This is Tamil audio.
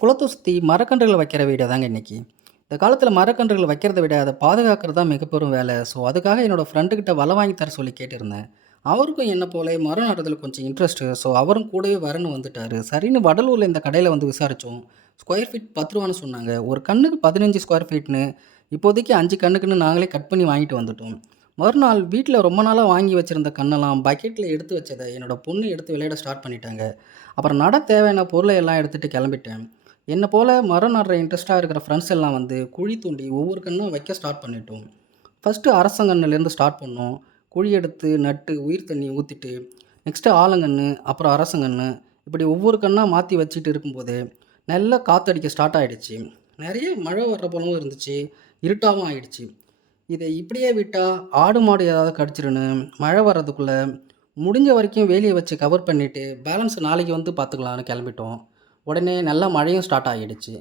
குளத்த சுத்தி மரக்கன்றுகள் வைக்கிற வீடியோ தாங்க இன்னைக்கு. இந்த காலத்தில மரக்கன்றுகள் வைக்கிறத விட, அத பாதுகாக்கிறது தான் மிக பெரும் வேலை. ஸோ, அதுக்காக என்னோட ஃப்ரெண்டுகிட்ட வலை வாங்கி தர சொல்லி கேட்டிருந்தேன். அவருக்கும் என்ன போல மரம் நடுறதுல கொஞ்சம் இன்ட்ரெஸ்ட்டு. ஸோ, அவரும் கூடவே வரேன்னு வந்துட்டாரு. சரின்னு வடலூர்ல இந்த கடையில வந்து விசாரிச்சோம். ஸ்கொயர் ஃபீட் ரூ. 10 சொன்னாங்க. ஒரு கன்னுக்கு 15 ஸ்கொயர் ஃபீட்ன்னு, இப்போதைக்கு 5 கன்னுக்குன்னு நாங்களே கட் பண்ணி வாங்கிட்டு வந்துட்டோம். மறுநாள் வீட்ல ரொம்ப நாளா வாங்கி வச்சிருந்த கன்னெல்லாம் பக்கெட்ல எடுத்து வச்சத என்னோட பொண்ணு எடுத்து விளையாட ஸ்டார்ட் பண்ணிட்டாங்க. அப்புறம் நட தேவையான பொருள எல்லாம் எடுத்துட்டு கிளம்பிட்டேன். என்ன போல மரம் நடுற இன்ட்ரெஸ்ட்டா இருக்கிற ஃப்ரெண்ட்ஸ் எல்லாம் வந்து குழி தோண்டி ஒவ்வொரு கன்னும் வைக்க ஸ்டார்ட் பண்ணிட்டோம். ஃபர்ஸ்ட்டு அரசங்கன்னுலேருந்து ஸ்டார்ட் பண்ணோம். குழி எடுத்து நட்டு உயிர் தண்ணி ஊத்திட்டு, நெக்ஸ்ட்டு ஆலங்கன்னு, அப்புறம் அரசங்கன்னு, இப்படி ஒவ்வொரு கன்னா மாத்தி வச்சுட்டு இருக்கும்போது, நல்லா காத்தடிக்க ஸ்டார்ட் ஆயிடுச்சு. நெறைய மழை வர்ற போலவும் இருந்துச்சு. இருட்டாவும் ஆயிடுச்சு. இதை இப்படியே விட்டா ஆடு மாடு ஏதாவது கடிச்சிருன்னு மழை வர்றதுக்குள்ள முடிஞ்ச வரைக்கும் வேலியை வச்சு கவர் பண்ணிட்டு பேலன்ஸ் நாளைக்கு வந்து பார்த்துக்கலான்னு கிளம்பிட்டோம். உடனே நல்லா மழையும் ஸ்டார்ட் ஆகிடுச்சு.